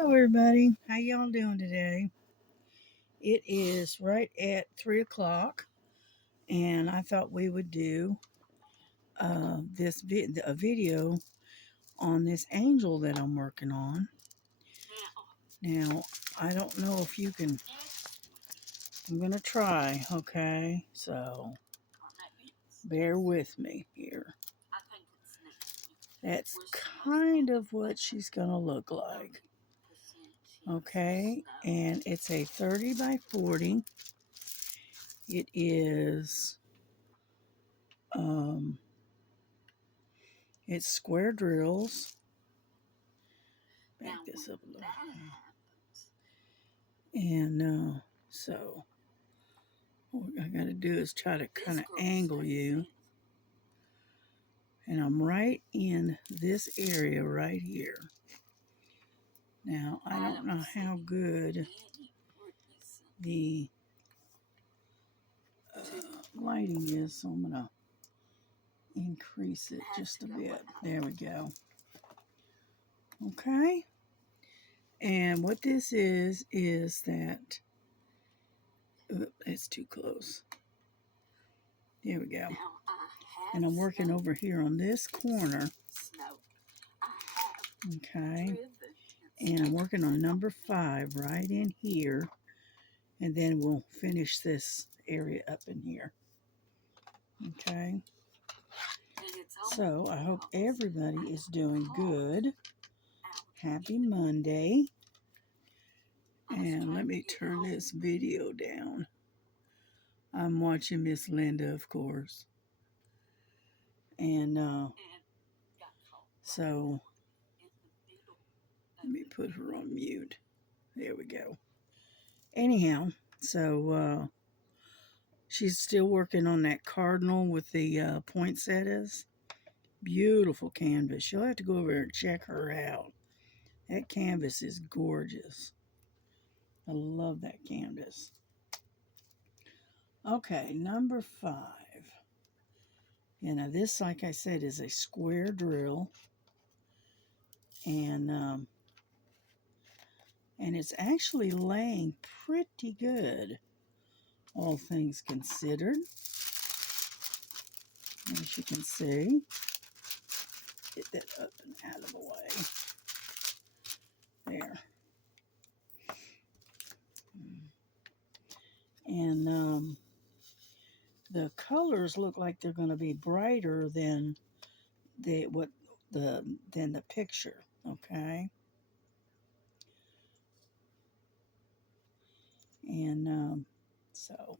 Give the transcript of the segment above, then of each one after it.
Hello everybody, how y'all doing today? It is right at 3 o'clock and I thought we would do a video on this angel that I'm working on. Now, I don't know if you can, I'm going to try, okay? So, bear with me here. That's kind of what she's going to look like. Okay, and it's a 30 by 40. It is, it's square drills. Back this up a little. And so, what I got to do is try to kind of angle you. And I'm right in this area right here. Now, I don't know how good the lighting is, so I'm going to increase it just a bit. There we go. Okay. And what this is that, it's too close. There we go. And I'm working over here on this corner. Okay. And I'm working on number 5 right in here. And then we'll finish this area up in here. Okay. So I hope everybody is doing good. Happy Monday. And let me turn this video down. I'm watching Miss Linda, of course. And so let me put her on mute. There we go. Anyhow, so she's still working on that cardinal with the poinsettias. Beautiful canvas. You'll have to go over and check her out. That canvas is gorgeous. I love that canvas. Okay, number 5. Now this, like I said, is a square drill. And it's actually laying pretty good, all things considered. As you can see, get that up and out of the way. There. And the colors look like they're going to be brighter than the picture. Okay. And so.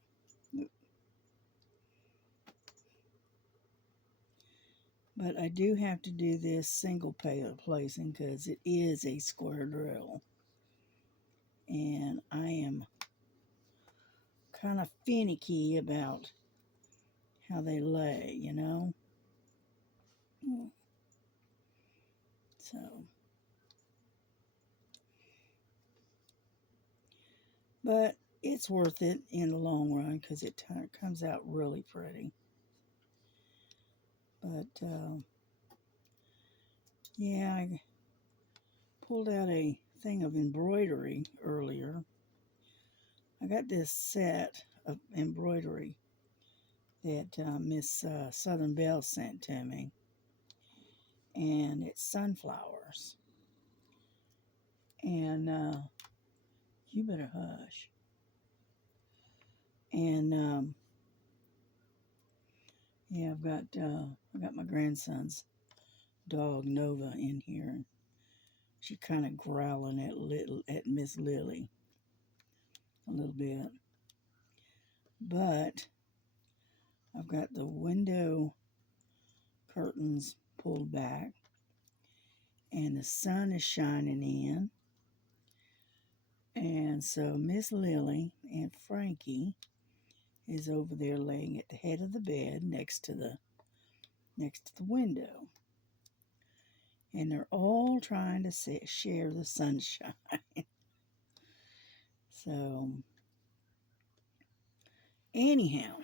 But I do have to do this single placing because it is a square drill. And I am kind of finicky about how they lay, you know. So, but it's worth it in the long run because it comes out really pretty. But yeah, I pulled out a thing of embroidery earlier. I got this set of embroidery that Miss Southern Belle sent to me. And it's sunflowers. And you better hush. And yeah, I got my grandson's dog Nova in here. She kind of growling at Miss Lily a little bit. But I've got the window curtains pulled back, and the sun is shining in. And so Miss Lily and Frankie is over there laying at the head of the bed next to the window. And they're all trying to share the sunshine. So, anyhow,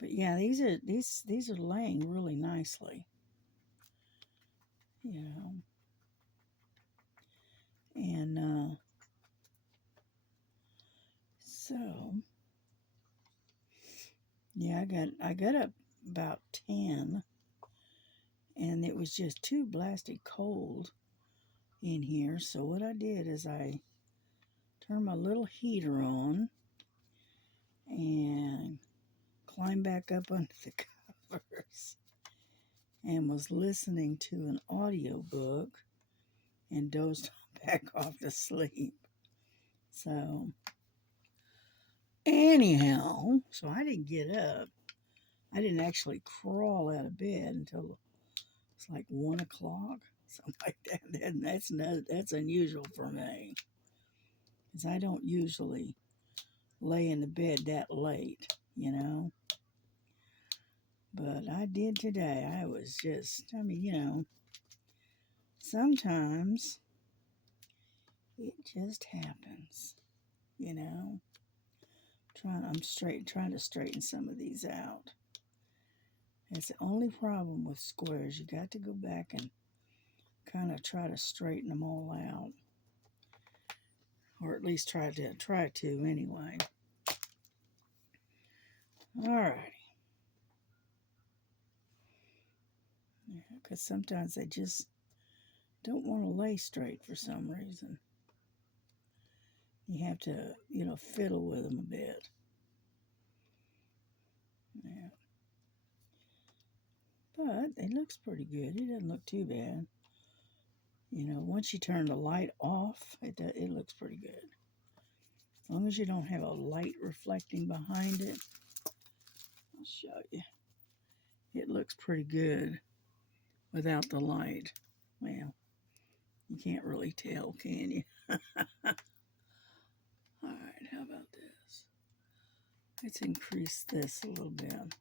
but yeah, these are laying really nicely. You know, Yeah, I got up about 10, and it was just too blasted cold in here. So what I did is I turned my little heater on and climbed back up under the covers and was listening to an audio book and dozed back off to sleep. So anyhow, so I didn't get up. I didn't actually crawl out of bed until it's like 1 o'clock, something like that. And that's unusual for me, because I don't usually lay in the bed that late, you know. But I did today. I was just, I mean, sometimes it just happens, you know. Trying to straighten some of these out. That's the only problem with squares. You got to go back and kind of try to straighten them all out, or at least try to anyway. Alrighty, because sometimes they just don't want to lay straight for some reason. You have to, fiddle with them a bit. Yeah. But it looks pretty good. It doesn't look too bad. Once you turn the light off, it looks pretty good. As long as you don't have a light reflecting behind it, I'll show you. It looks pretty good without the light. Well, you can't really tell, can you? All right, how about this? Let's increase this a little bit.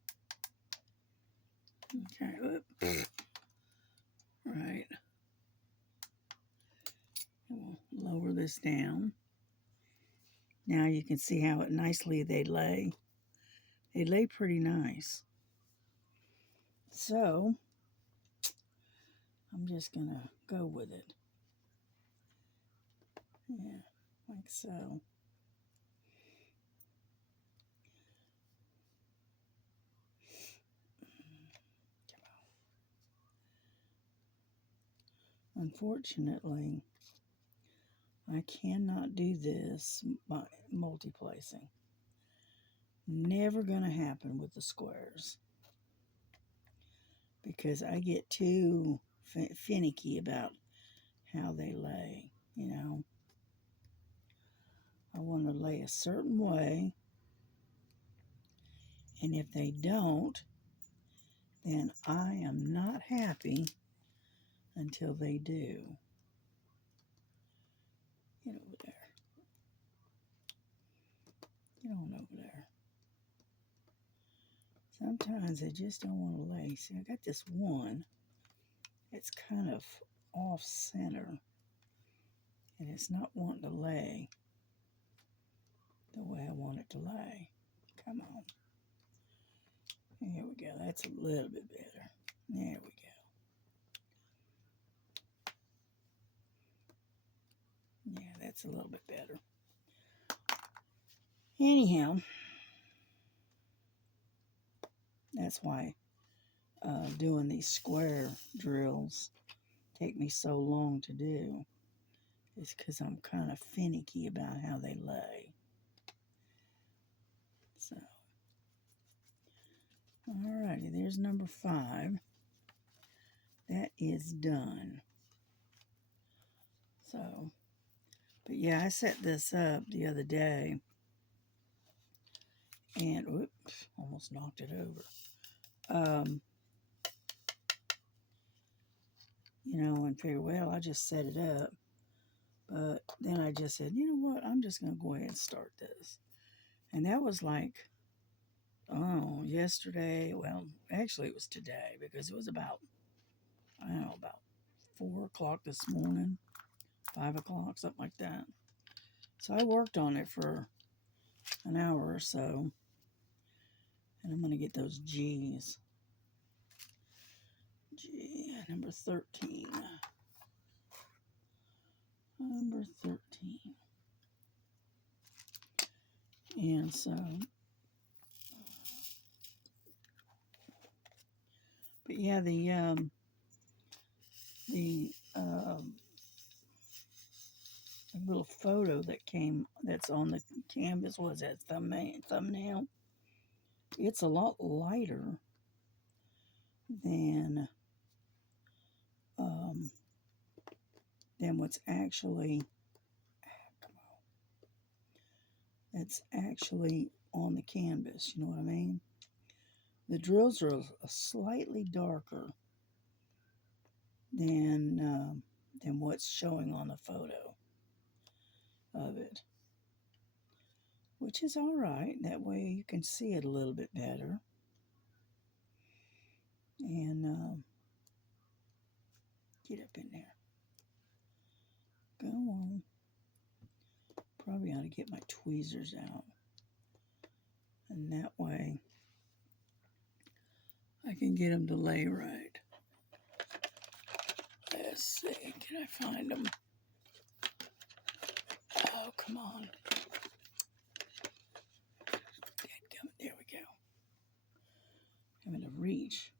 Okay, right. We'll lower this down. Now you can see how nicely they lay. They lay pretty nice. So, I'm just going to go with it. Yeah, like so. Unfortunately, I cannot do this by multi-placing. Never going to happen with the squares, because I get too finicky about how they lay, I want to lay a certain way, and if they don't, then I am not happy until they do. Get over there. Get on over there. Sometimes they just don't want to lay. See, I got this one. It's kind of off center, and it's not wanting to lay the way I want it to lay. Come on. There we go. That's a little bit better. There we go. Yeah, that's a little bit better. Anyhow, that's why doing these square drills take me so long to do. It's because I'm kind of finicky about how they lay. So, alrighty, there's number 5. That is done. So, but yeah, I set this up the other day, and whoops, almost knocked it over. And figured, well, I just set it up. But then I just said, you know what, I'm just going to go ahead and start this. And that was like, yesterday. Well, actually, it was today, because it was about, I don't know, about 4 o'clock this morning, 5 o'clock, something like that. So I worked on it for an hour or so. And I'm going to get those G's. G, number 13. Number 13. And so But yeah, the little photo that's on the canvas was that thumbnail. It's a lot lighter than um, what's actually that's actually on the canvas. You know what I mean? The drills are a slightly darker than what's showing on the photo of it, which is all right. That way you can see it a little bit better. And get up in there. Go on. Probably ought to get my tweezers out. And that way I can get them to lay right. Let's see. Can I find them? Oh, come on. There we go. I'm going to reach.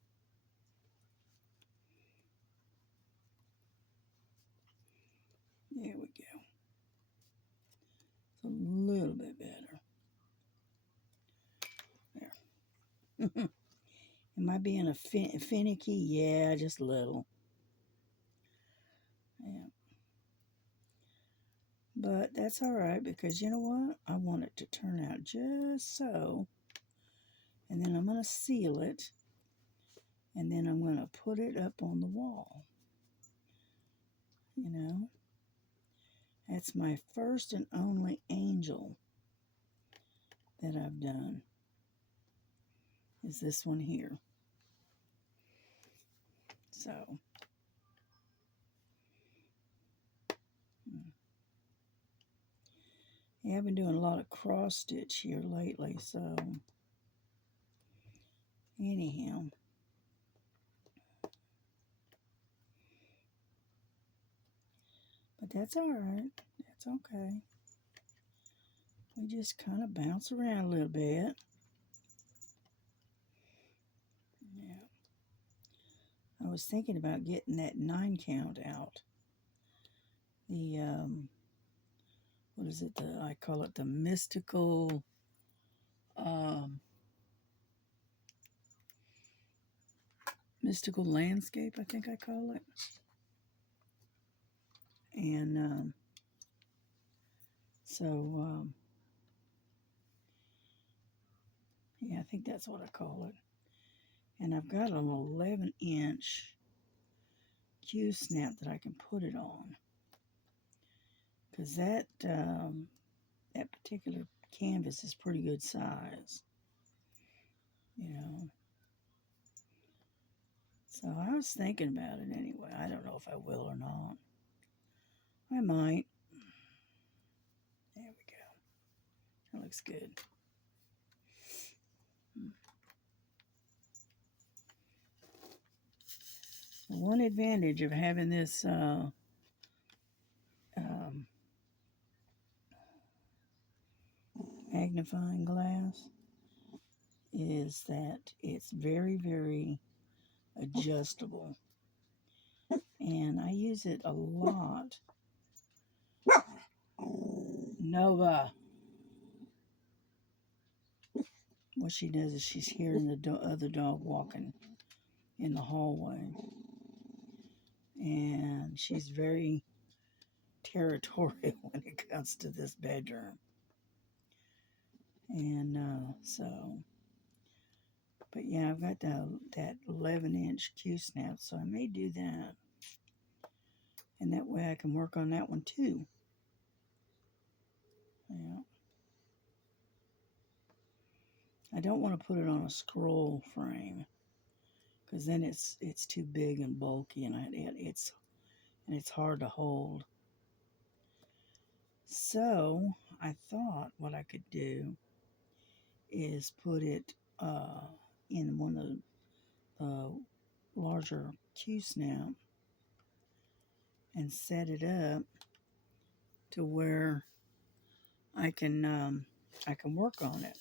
There we go. It's a little bit better. There. Am I being finicky? Yeah, just a little. Yeah. But that's all right, because you know what? I want it to turn out just so. And then I'm going to seal it. And then I'm going to put it up on the wall. You know? That's my first and only angel that I've done. Is this one here. So. Yeah, I've been doing a lot of cross stitch here lately, so anyhow. But that's all right. That's okay. We just kind of bounce around a little bit. Yeah. I was thinking about getting that 9 count out. The, what is it? I call it the mystical, mystical landscape, I think I call it. And so, yeah, I think that's what I call it. And I've got an 11-inch Q-snap that I can put it on. Because that particular canvas is pretty good size. You know. So I was thinking about it anyway. I don't know if I will or not. I might. There we go. That looks good. One advantage of having this magnifying glass is that it's very, very adjustable. And I use it a lot. Nova. What she does is she's hearing the other dog walking in the hallway. And she's very territorial when it comes to this bedroom. And so, but yeah, I've got that 11-inch Q-snap, so I may do that. And that way I can work on that one too. Yeah. I don't want to put it on a scroll frame, because then it's too big and bulky, and it's hard to hold. So I thought what I could do is put it in one of the larger Q-snap and set it up to where I can work on it.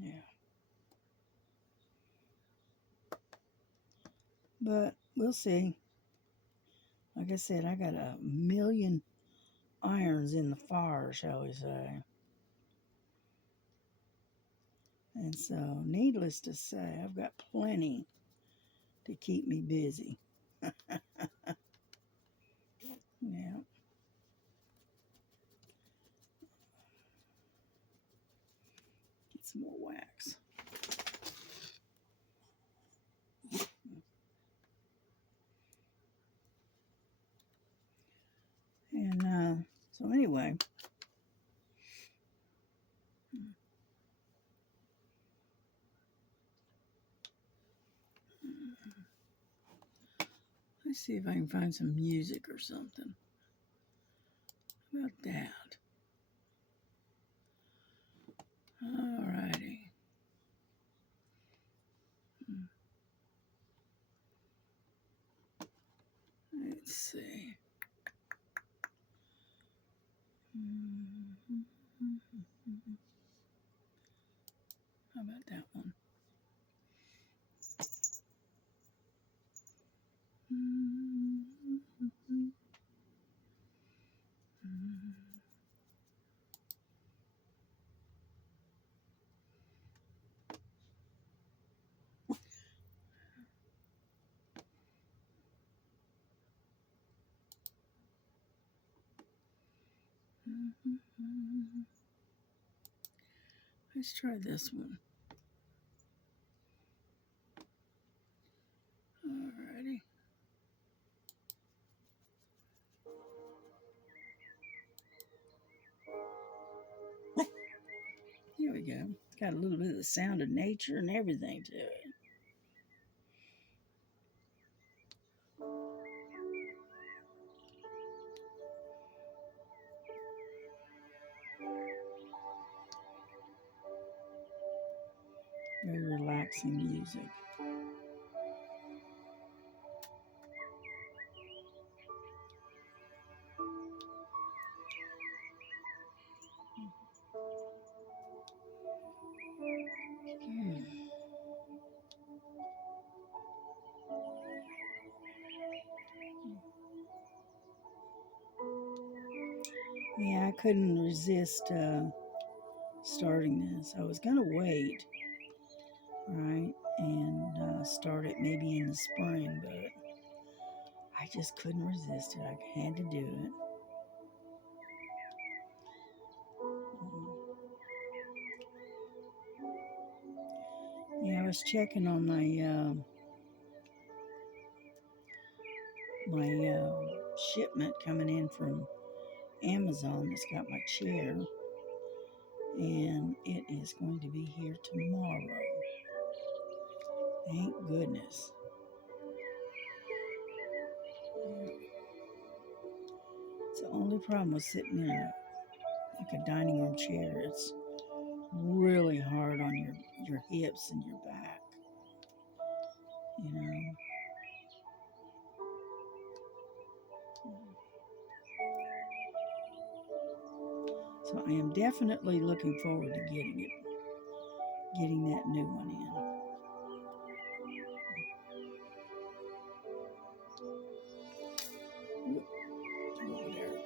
Yeah. But we'll see. Like I said, I got a million irons in the fire, shall we say. And so, needless to say, I've got plenty to keep me busy. Yeah. Get some more wax. And so anyway, let's see if I can find some music or something. How about that? Alrighty. Let's see. How about that one? Let's try this one. Alrighty. Here we go. It's got a little bit of the sound of nature and everything to it. Very relaxing music. Yeah, I couldn't resist starting this. I was going to wait, right, and start it maybe in the spring, but I just couldn't resist it. I had to do it. Yeah, I was checking on my shipment coming in from Amazon that's got my chair, and it is going to be here tomorrow. Thank goodness. It's the only problem with sitting in a dining room chair. It's really hard on your hips and your back. You know. So I am definitely looking forward to getting that new one in. Over there.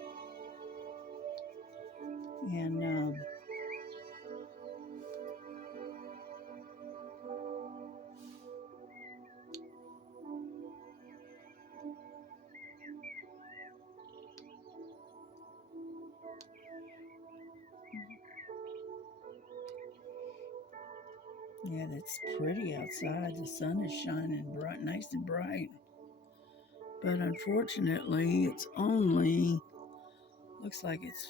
And yeah, that's pretty outside. The sun is shining bright, nice and bright. But unfortunately, it's only, looks like it's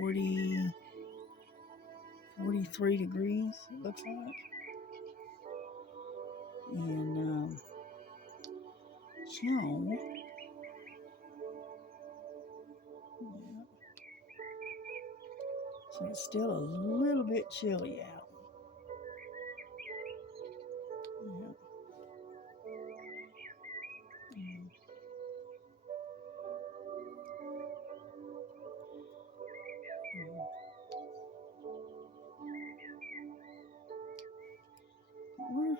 43 degrees, it looks like. And so, yeah. So it's still a little bit chilly out. Yeah. we're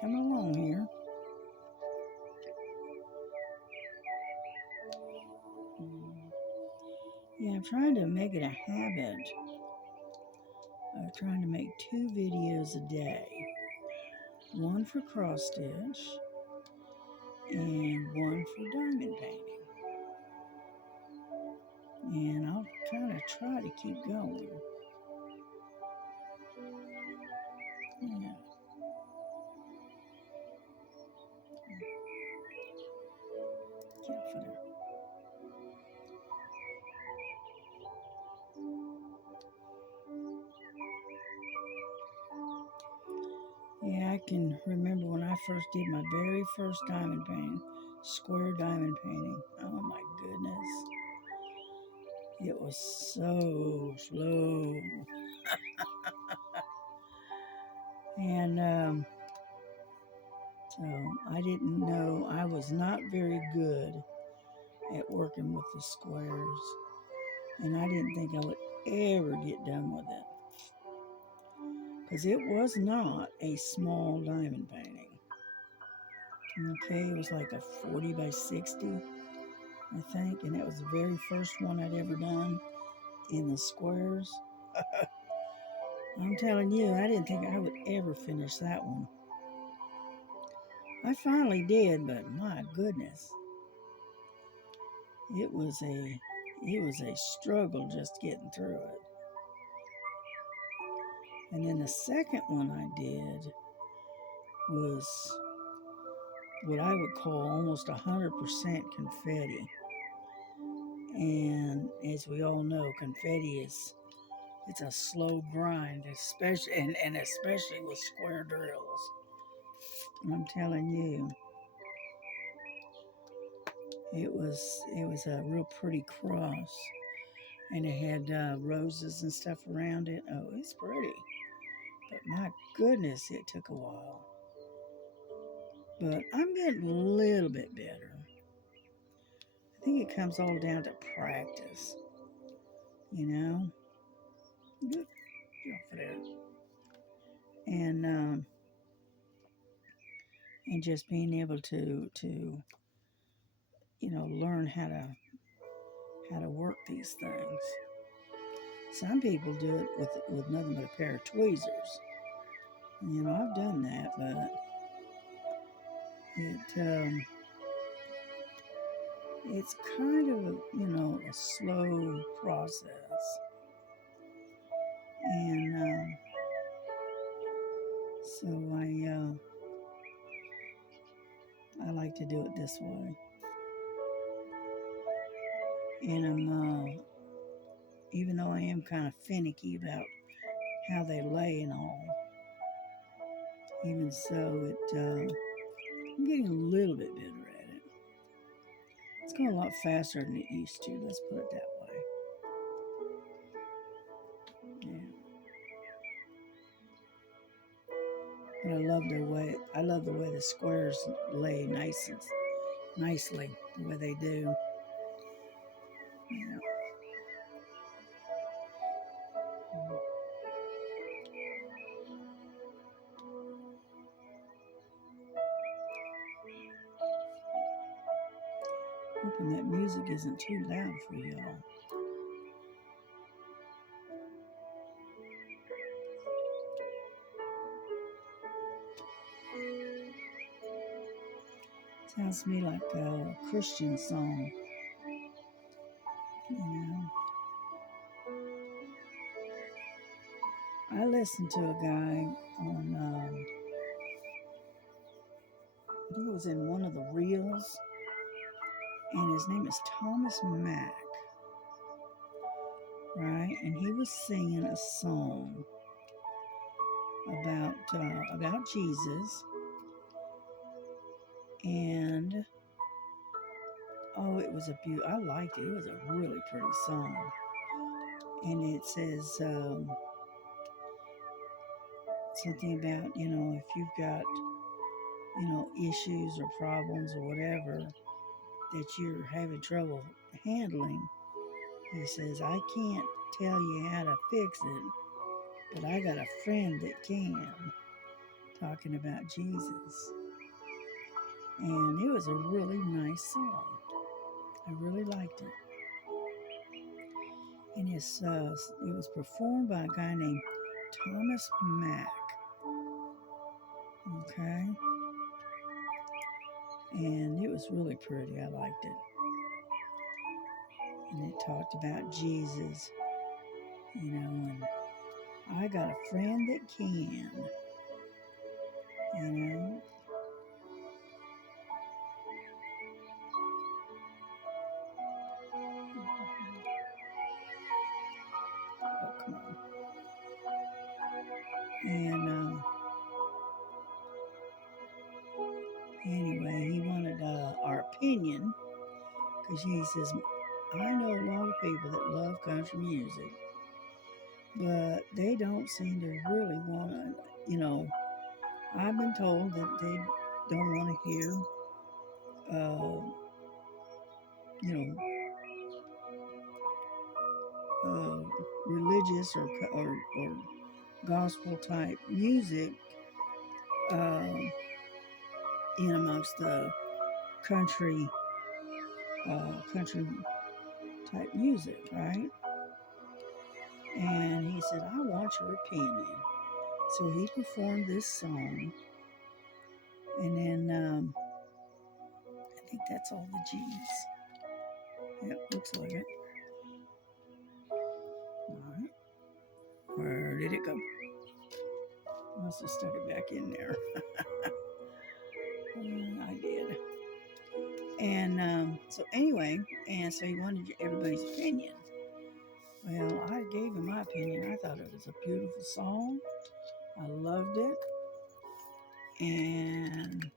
coming along here. Yeah, I'm trying to make it a habit of trying to make 2 videos a day. One for cross stitch and one for diamond painting. And I'll kind of try to keep going. Yeah. Get up for there. Yeah, I can remember when I first did my very first diamond painting, square diamond painting. Oh my goodness. It was so slow. And so I didn't know, I was not very good at working with the squares. And I didn't think I would ever get done with it. Because it was not a small diamond painting. Okay, it was like a 40 by 60, I think. And that was the very first one I'd ever done in the squares. I'm telling you, I didn't think I would ever finish that one. I finally did, but my goodness, it was a struggle just getting through it. And then the second one I did was what I would call almost 100% confetti. And as we all know, confetti it's a slow grind, especially and especially with square drills. I'm telling you, it was a real pretty cross, and it had roses and stuff around it. Oh, it's pretty, but my goodness, it took a while. But I'm getting a little bit better. I think it comes all down to practice, you know. Good, get off of there. And just being able to learn how to work these things. Some people do it with nothing but a pair of tweezers. I've done that, but it's kind of a slow process, and so I like to do it this way, and I'm even though I am kind of finicky about how they lay and all, even so, I'm getting a little bit better at it. It's going a lot faster than it used to, let's put it that way. Yeah. But I love the way the squares lay nicely, the way they do. Yeah. Hoping that music isn't too loud for y'all. Sounds to me like a Christian song, I listened to a guy on, I think it was in one of the reels, and his name is Thomas Mack, right? And he was singing a song about Jesus, and oh, it was I liked it. It was a really pretty song, and it says something about if you've got issues or problems or whatever that you're having trouble handling. He says, I can't tell you how to fix it, but I got a friend that can. talking about Jesus. And it was a really nice song. I really liked it. And it was performed by a guy named Thomas Mack. Okay. And it was really pretty. I liked it. And it talked about Jesus, and I got a friend that can, you know. Oh, come on. And anyway, he wanted our opinion because he says, I know a lot of people that love country music, but they don't seem to really want to, I've been told that they don't want to hear, uh, you know, religious or gospel type music in amongst the country country type music, right? And he said, I want your opinion. So he performed this song, and then I think that's all the G's. Yep, looks like it. All right. Where did it go? Must have stuck it back in there. I did. And so anyway, and so he wanted everybody's opinion. Well, I gave him my opinion. I thought it was a beautiful song. I loved it. And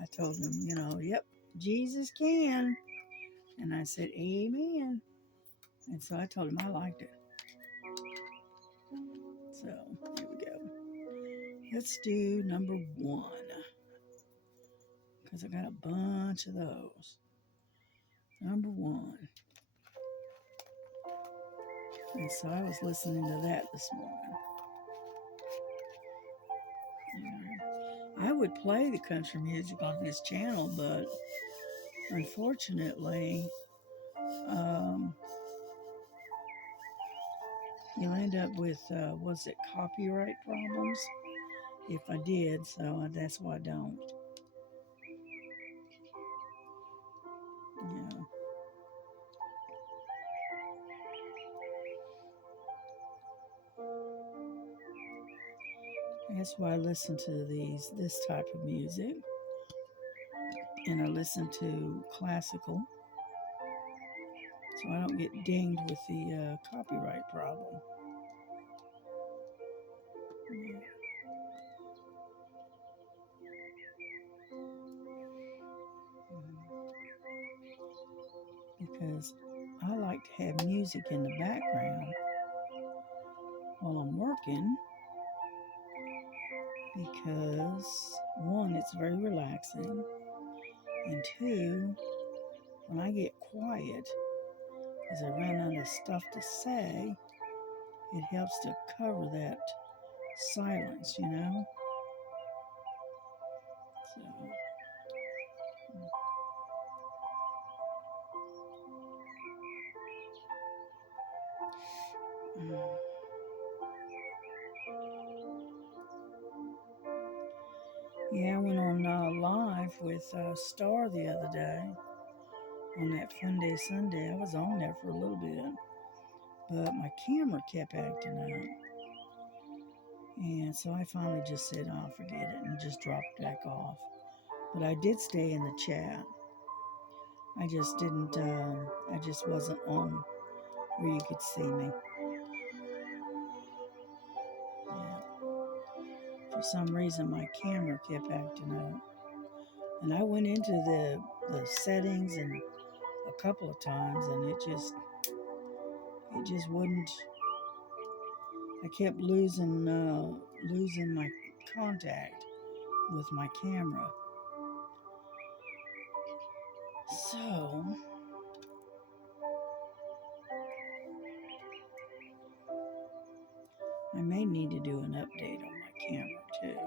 I told him, yep, Jesus can. And I said, amen. And so I told him I liked it. So here we go. Let's do number 1. Because I got a bunch of those. Number 1. And so I was listening to that this morning. I would play the country music on this channel, but unfortunately, you'll end up with, copyright problems if I did, so that's why I don't. Yeah. That's why I listen to this type of music, and I listen to classical, so I don't get dinged with the copyright problem. Yeah. Because I like to have music in the background while I'm working, because 1, it's very relaxing, and 2, when I get quiet, as I run out of stuff to say, it helps to cover that silence, So, yeah, I went on live with Star the other day on that Fun Day Sunday. I was on there for a little bit, but my camera kept acting up. And so I finally just said, oh, forget it, and just dropped back off. But I did stay in the chat. I just didn't, I just wasn't on where you could see me. Yeah. For some reason, my camera kept acting up. And I went into the settings and a couple of times, and it just wouldn't. I kept losing my contact with my camera. So I may need to do an update on my camera too.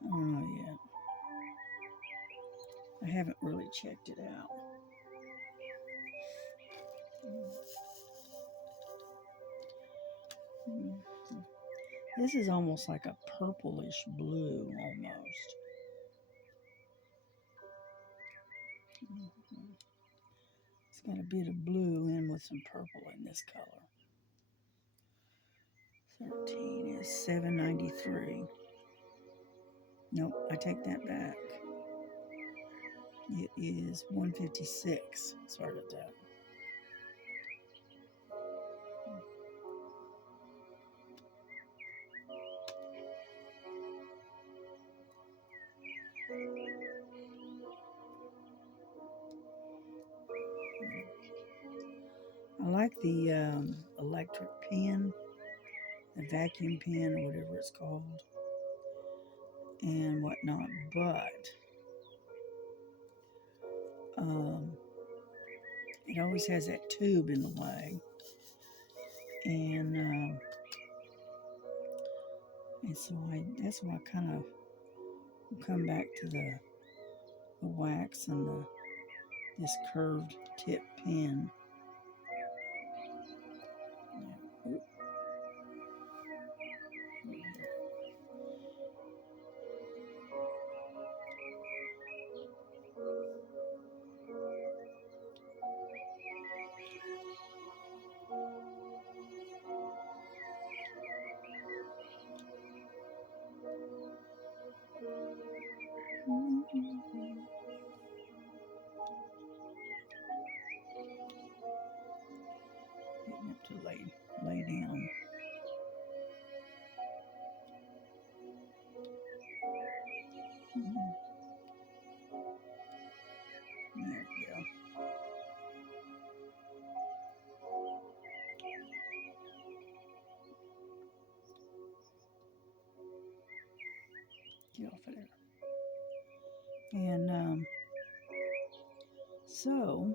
I don't know yet. I haven't really checked it out. This is almost like a purplish blue almost. It's got a bit of blue in with some purple in this color. 13 is $7.93. Nope, I take that back. It is $156. Sorry about that. I like the electric pen, the vacuum pen, or whatever it's called, and whatnot, but it always has that tube in the way, and so that's why I kind of come back to the wax and this curved tip pen. Yeah. Getting up to lay down. There we go. Get off of there. And so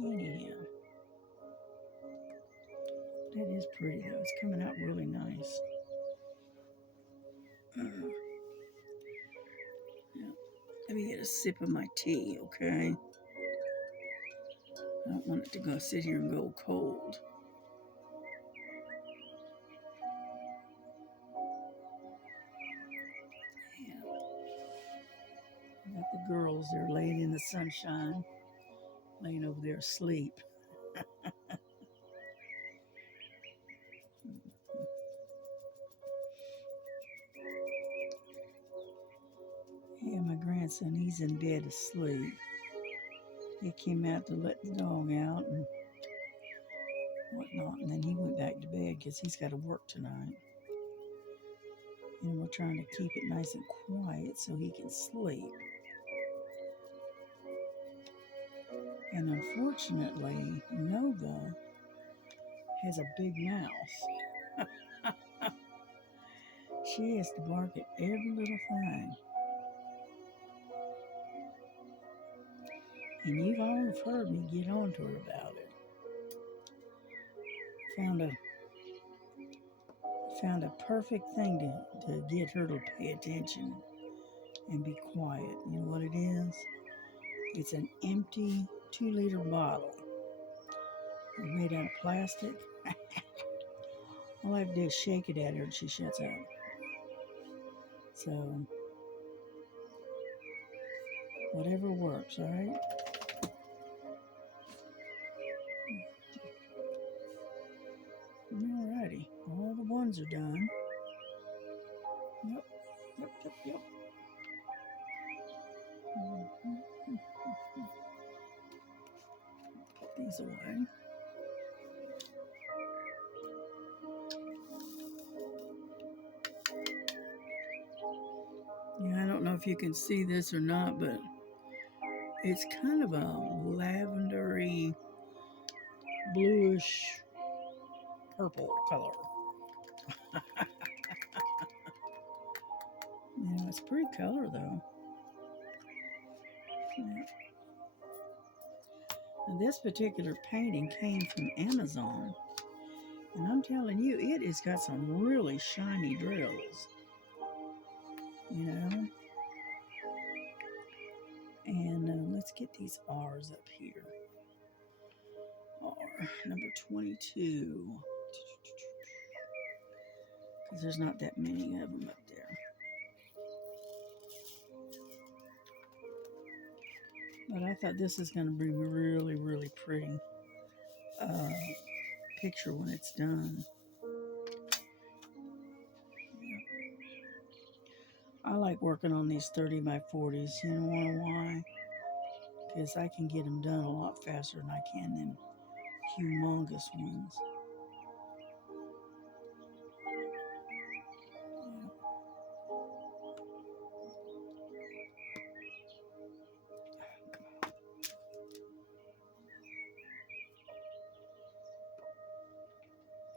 anyhow, that is pretty though. It's coming out really nice. Yeah. Let me get a sip of my tea, okay? I don't want it to go sit here and go cold. Yeah. I got the girls, they're laying in the sunshine, laying over there asleep. Yeah, my grandson, he's in bed asleep. He came out to let the dog out and whatnot, and then he went back to bed because he's got to work tonight. And we're trying to keep it nice and quiet so he can sleep. And unfortunately, Nova has a big mouth. She has to bark at every little thing. And you've all heard me get on to her about it. Found a perfect thing to get her to pay attention and be quiet. You know what it is? It's an empty 2-liter bottle. It's made out of plastic. All I have to do is shake it at her and she shuts up. So, whatever works, all right? Alrighty, all the ones are done. Yep. Put these away. Yeah, I don't know if you can see this or not, but it's kind of a lavendery, bluish, purple color. Yeah, it's a pretty color though. Yeah. And this particular painting came from Amazon, And I'm telling you, it has got some really shiny drills, you know. And let's get these R's up here. R, number 22. Because there's not that many of them up there. But I thought this is going to be really, really pretty picture when it's done. I like working on these 30 by 40s. You know why? Because I can get them done a lot faster than I can them humongous ones.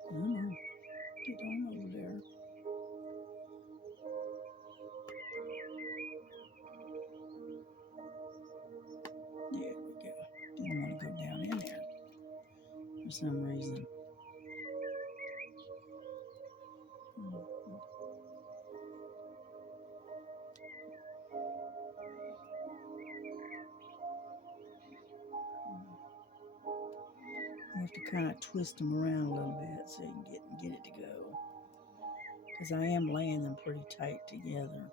Come on, get on over there. There we go. Didn't want to go down in there for some reason. I have to kind of twist them around a little bit so you can get it to go. Because I am laying them pretty tight together.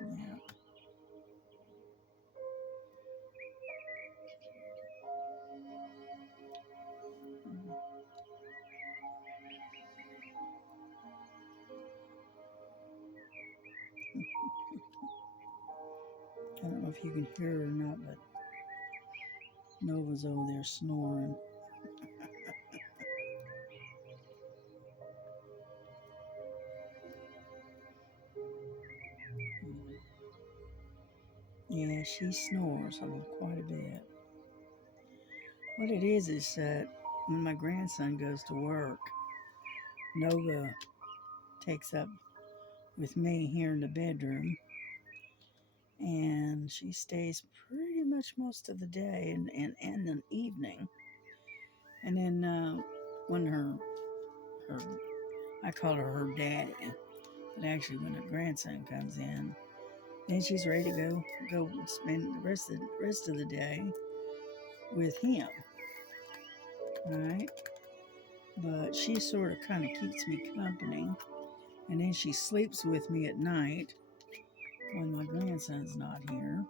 Yeah. I don't know if you can hear her or not, but Nova's over there snoring. Yeah, she snores quite a bit. What it is that when my grandson goes to work, Nova takes up with me here in the bedroom, and she stays pretty much most of the day and the evening. And then when her I call her daddy, but actually when her grandson comes in, then she's ready to go spend the rest of the day with him. All right, but she sort of kind of keeps me company, and then she sleeps with me at night when my grandson's not here.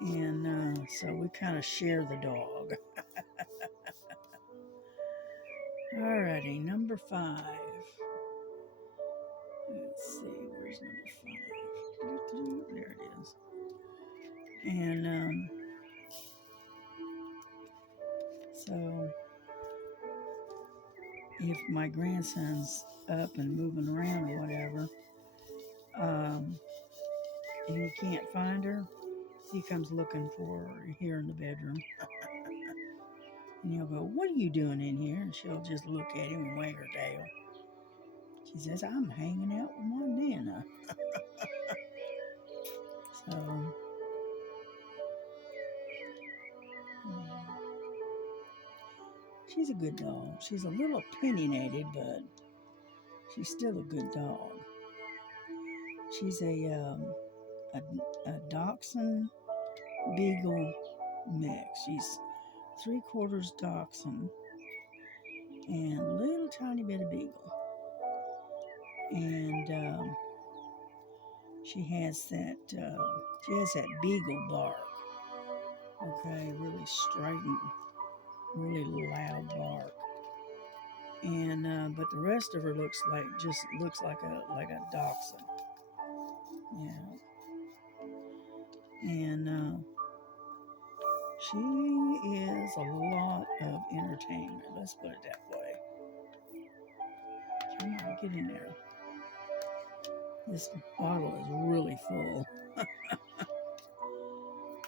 And so we kind of share the dog. Alrighty, number 5. Let's see, where's number 5? There it is. And so if my grandson's up and moving around or whatever, and he can't find her, he comes looking for her here in the bedroom. And he'll go, "What are you doing in here?" And she'll just look at him and wag her tail. She says, "I'm hanging out with my Nana." So, she's a good dog. She's a little opinionated, but she's still a good dog. She's a Dachshund Beagle mix. She's 3/4 Dachshund and a little tiny bit of Beagle. And she has that Beagle bark. Okay, really strident, really loud bark. And but the rest of her looks like a dachshund. Yeah. And she is a lot of entertainment. Let's put it that way. Come on, get in there. This bottle is really full.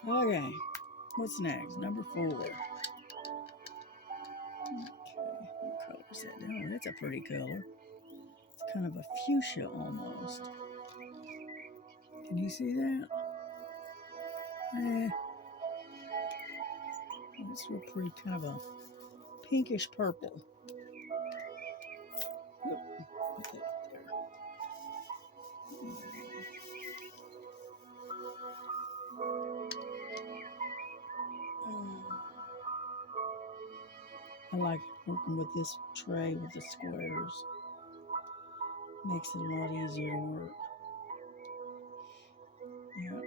Okay, what's next? Number 4. Okay, what color is that? Oh, that's a pretty color. It's kind of a fuchsia almost. Can you see that? It's real pretty, kind of a pinkish purple. Oop, put that up there. I like working with this tray with the squares. Makes it a lot easier to work. Yeah.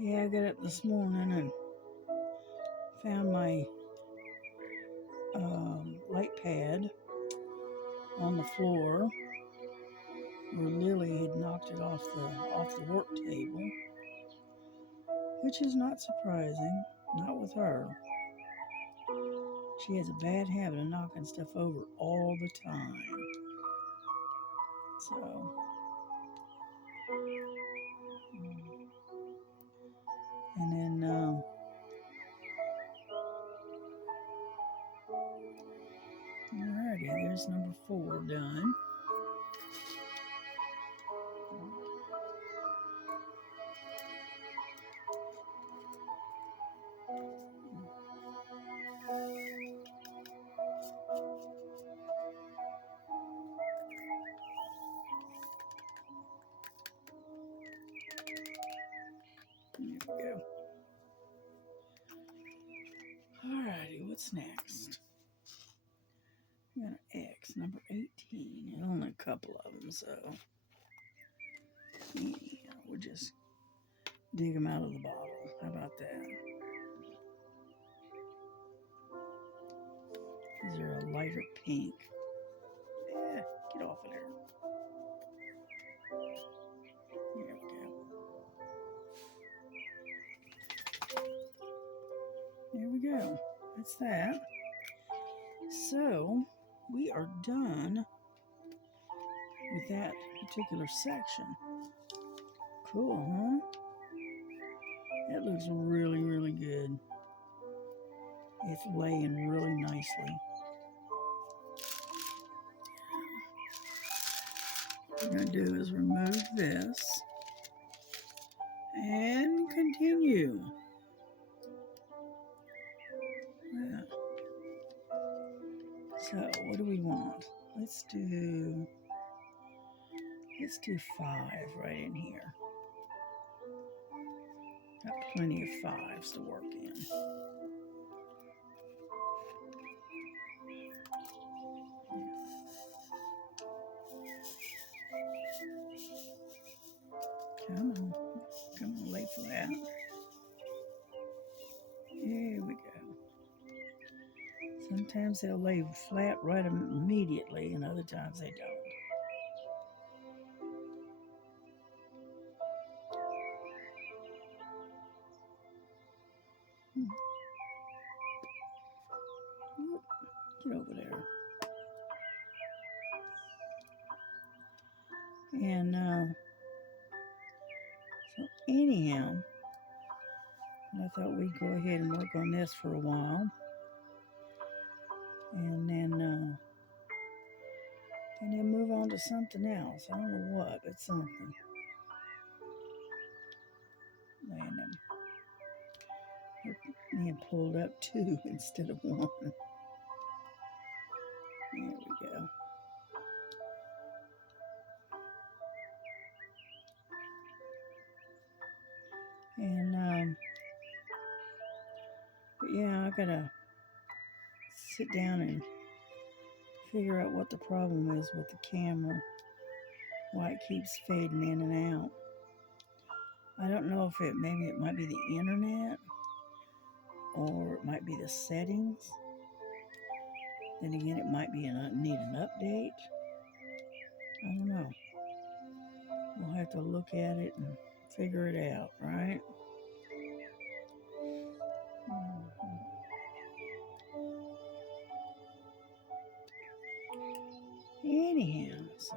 Yeah, I got up this morning and found my light pad on the floor where Lily had knocked it off the work table, which is not surprising, not with her. She has a bad habit of knocking stuff over all the time. So, and then alrighty, there's number 4 done. There we go. Alrighty, what's next? We got an X, number 18, and only a couple of them, so yeah, we'll just dig them out of the bottle. How about that? These are a lighter pink. Yeah, get off of there. There we go. There we go. That's that. So, we are done with that particular section. Cool, huh? That looks really, really good. It's laying really nicely. What we're going to do is remove this and continue. Yeah. So, what do we want? Let's do 5 right in here. Got plenty of 5s to work in. Come on, lay flat. Here we go. Sometimes they'll lay flat right immediately, and other times they don't. Get over there. And so anyhow, I thought we'd go ahead and work on this for a while. And then move on to something else. I don't know what, but something. Laying them being pulled up 2 instead of 1. There we go. And but yeah, I gotta sit down and figure out what the problem is with the camera, why it keeps fading in and out. I don't know if maybe it might be the internet or it might be the settings. Then again, it might be need an update. I don't know. We'll have to look at it and figure it out, right? Anyhow, so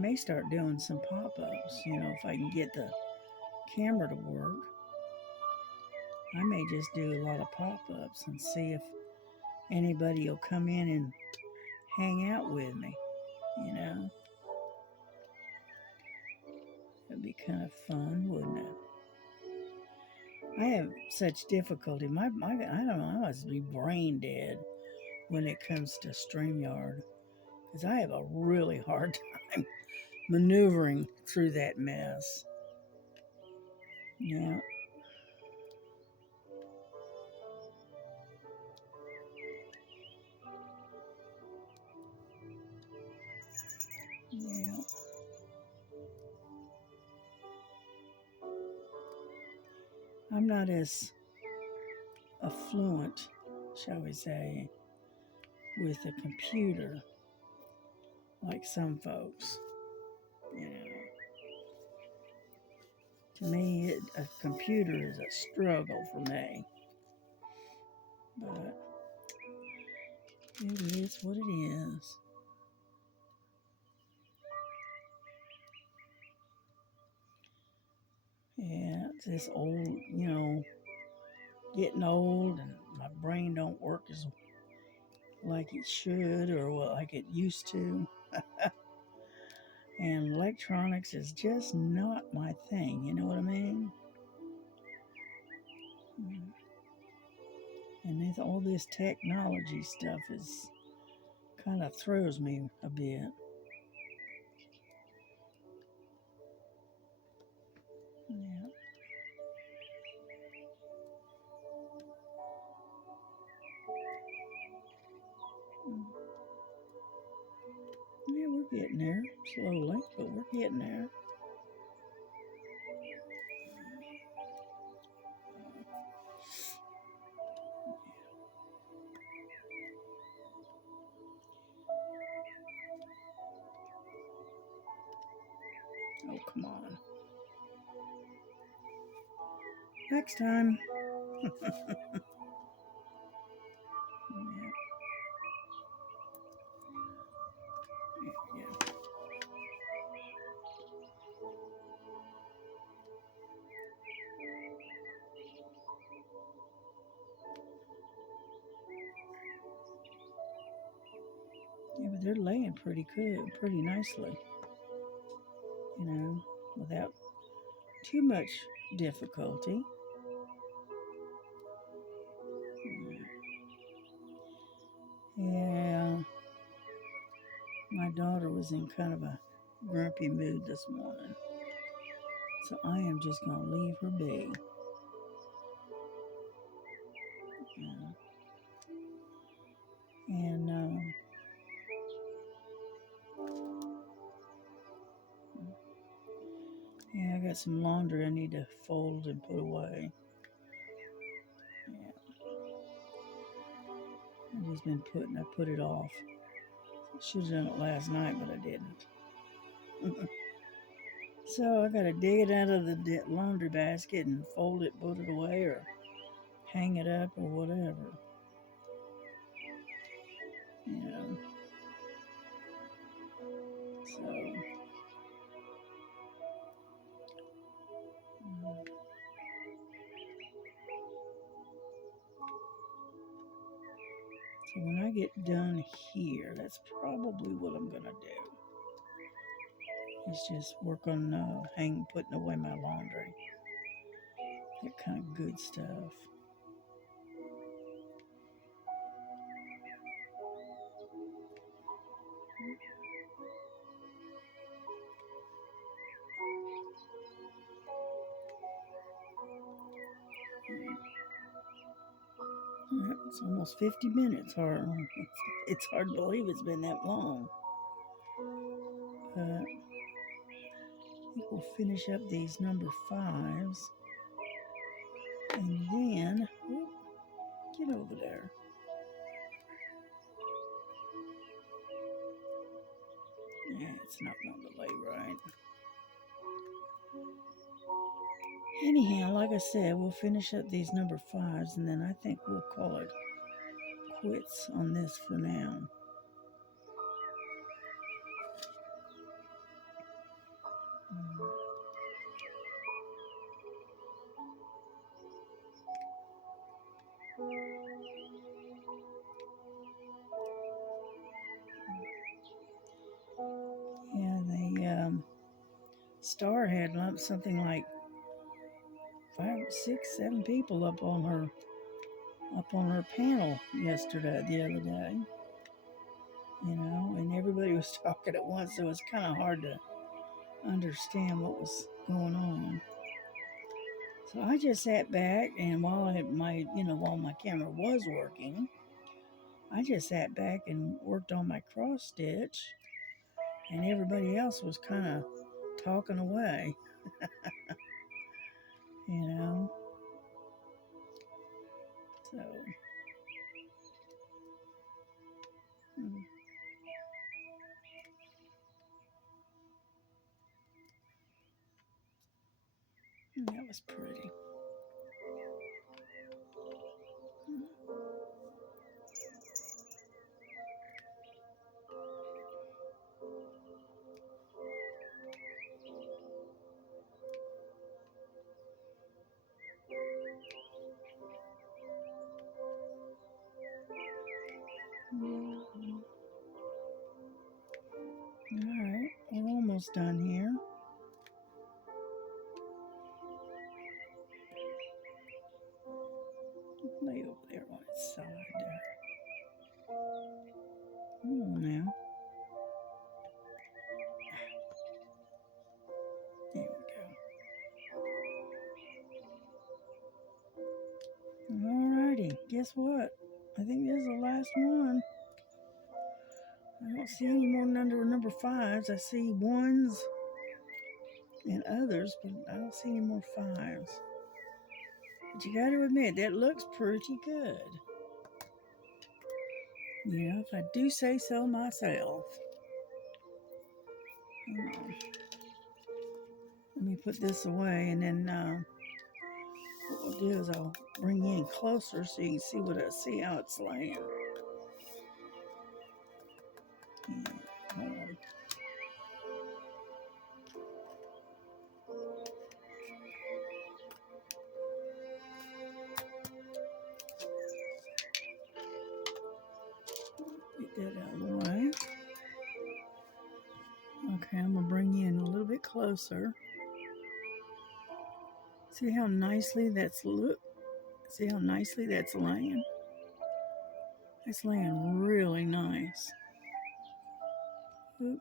may start doing some pop-ups, if I can get the camera to work. I may just do a lot of pop-ups and see if anybody will come in and hang out with me, you know. It'd be kind of fun, wouldn't it? I have such difficulty. I don't know, I must be brain dead when it comes to StreamYard, because I have a really hard time maneuvering through that mess. Yeah. Yeah. I'm not as affluent, shall we say, with a computer like some folks. To me, a computer is a struggle for me. But it is what it is. Yeah, it's this old, getting old, and my brain don't work as like it should or like it used to. And electronics is just not my thing, you know what I mean? And all this technology stuff kind of throws me a bit. Yeah. Yeah, we're getting there slowly, but we're getting there. Oh, come on. Next time. Yeah. Yeah. Yeah, but they're laying pretty good, pretty nicely, without too much difficulty. Yeah, my daughter was in kind of a grumpy mood this morning, so I am just going to leave her be. Yeah. And yeah, I got some laundry I need to fold and put away. Yeah, I just been I put it off. Should have done it last night, but I didn't. So I got to dig it out of the laundry basket and fold it, put it away, or hang it up, or whatever. So, so when I get done here, that's probably what I'm gonna do. Is just work on putting away my laundry. That kind of good stuff. It's almost 50 minutes. It's hard to believe it's been that long. But I think we'll finish up these number 5s. And then, get over there. Yeah, it's not wanting to lay right. Anyhow, like I said, we'll finish up these number 5s, and then I think we'll call it quits on this for now. Star had something like 5, 6, 7 people up on her panel yesterday, the other day. And everybody was talking at once, so it's kind of hard to understand what was going on. So I just sat back, and while my camera was working, I just sat back and worked on my cross stitch, and everybody else was kind of talking away, you know. So, that was pretty. All right, we're almost done here. Lay over there on its side there. Oh, now. There we go. Alrighty, guess what? I think this is the last one. I don't see any more number 5s. I see 1s and others, but I don't see any more 5s. But you got to admit, that looks pretty good. Yeah, if I do say so myself. Let me put this away, and then what we'll do is I'll bring you in closer so you can see how it's laying. Yeah, hold on. Get that out of the way. Okay, I'm gonna bring you in a little bit closer. See how nicely that's See how nicely that's laying? It's laying really nice. Oop.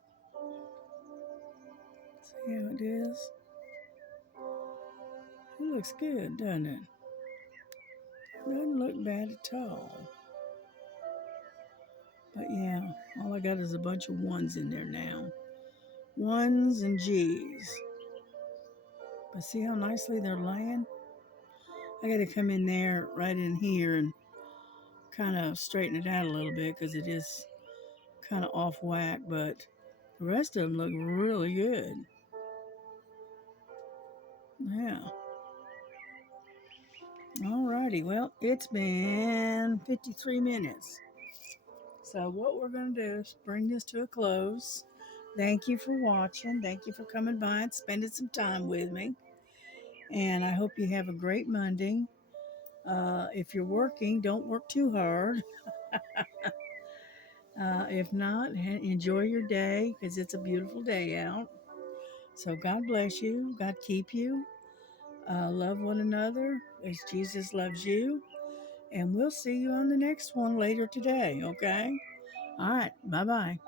See how it is? It looks good, doesn't it? Doesn't look bad at all. But yeah, all I got is a bunch of 1s in there now. 1s and G's. But see how nicely they're laying? I got to come in there, right in here, and kind of straighten it out a little bit because it is kind of off whack, but the rest of them look really good. Yeah. Alrighty, well, it's been 53 minutes. So what we're going to do is bring this to a close. Thank you for watching. Thank you for coming by and spending some time with me. And I hope you have a great Monday. If you're working, don't work too hard. If not, enjoy your day because it's a beautiful day out. So God bless you. God keep you. Love one another as Jesus loves you. And we'll see you on the next one later today, okay? All right. Bye-bye.